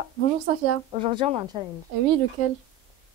Safia. Bonjour Safia. Aujourd'hui, on a un challenge. Eh oui, lequel?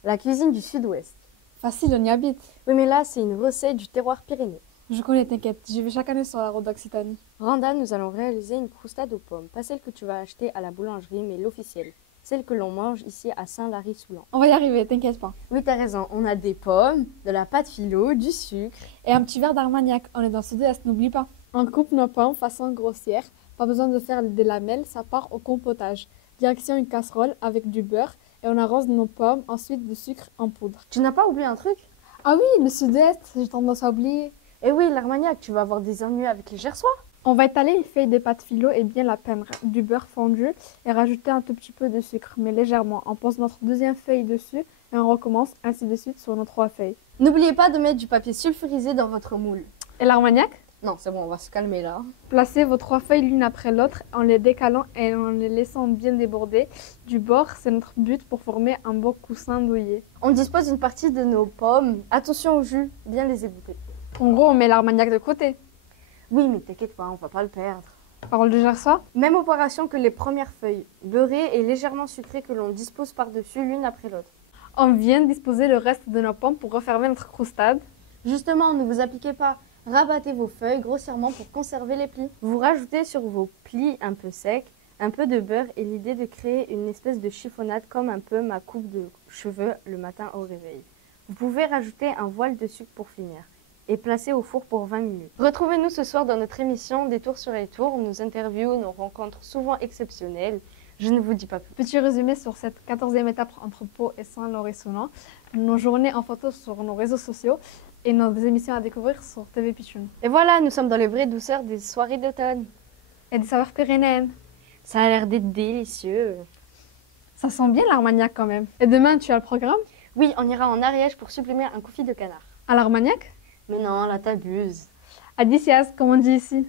La cuisine du Sud-Ouest. Facile, on y habite. Oui, mais là, c'est une recette du terroir pyrénéen. Je connais, t'inquiète, j'y vais chaque année sur la route d'Occitanie. Randa, nous allons réaliser une croustade aux pommes. Pas celle que tu vas acheter à la boulangerie, mais l'officielle. Celle que l'on mange ici à Saint-Lary-Soulan. On va y arriver, t'inquiète pas. Oui, t'as raison. On a des pommes, de la pâte philo, du sucre. Et un petit verre d'Armagnac, on est dans le Sud-Est, n'oublie pas. On coupe nos pommes façon grossière. Pas besoin de faire des lamelles, ça part au compotage. Direction une casserole avec du beurre et on arrose nos pommes, ensuite du sucre en poudre. Tu n'as pas oublié un truc? Ah oui, le Sud-Est, j'ai tendance à oublier. Eh oui, l'Armagnac, tu vas avoir des ennuis avec les Gersois. On va étaler une feuille de pâte philo et bien la peindre, du beurre fondu et rajouter un tout petit peu de sucre, mais légèrement. On pose notre deuxième feuille dessus et on recommence ainsi de suite sur nos 3 feuilles. N'oubliez pas de mettre du papier sulfurisé dans votre moule. Et l'Armagnac? Non, c'est bon, on va se calmer là. Placez vos 3 feuilles l'une après l'autre en les décalant et en les laissant bien déborder du bord. C'est notre but pour former un beau coussin douillet. On dispose d'une partie de nos pommes. Attention au jus, bien les égoutter. En gros, on met l'Armagnac de côté. Oui, mais t'inquiète pas, on va pas le perdre. Parole de Gersois? Même opération que les premières feuilles, beurrées et légèrement sucrées que l'on dispose par-dessus l'une après l'autre. On vient de disposer le reste de nos pommes pour refermer notre croustade. Justement, ne vous appliquez pas. Rabattez vos feuilles grossièrement pour conserver les plis. Vous rajoutez sur vos plis un peu secs, un peu de beurre et l'idée de créer une espèce de chiffonnade comme un peu ma coupe de cheveux le matin au réveil. Vous pouvez rajouter un voile de sucre pour finir et placer au four pour 20 minutes. Retrouvez-nous ce soir dans notre émission Des tours sur les tours, nos interviews, nos rencontres souvent exceptionnelles. Je ne vous dis pas plus. Petit résumé sur cette 14e étape entre Pau et Saint-Lary-Soulan, nos journées en photo sur nos réseaux sociaux et nos émissions à découvrir sur TV Pichoun. Et voilà, nous sommes dans les vraies douceurs des soirées d'automne. Et des saveurs pyrénéennes. Ça a l'air d'être délicieux. Ça sent bien l'Armagnac quand même. Et demain, tu as le programme? Oui, on ira en Ariège pour supprimer un confit de canard. À l'Armagnac? Mais non, là t'abuses. À Dicias, comme on dit ici.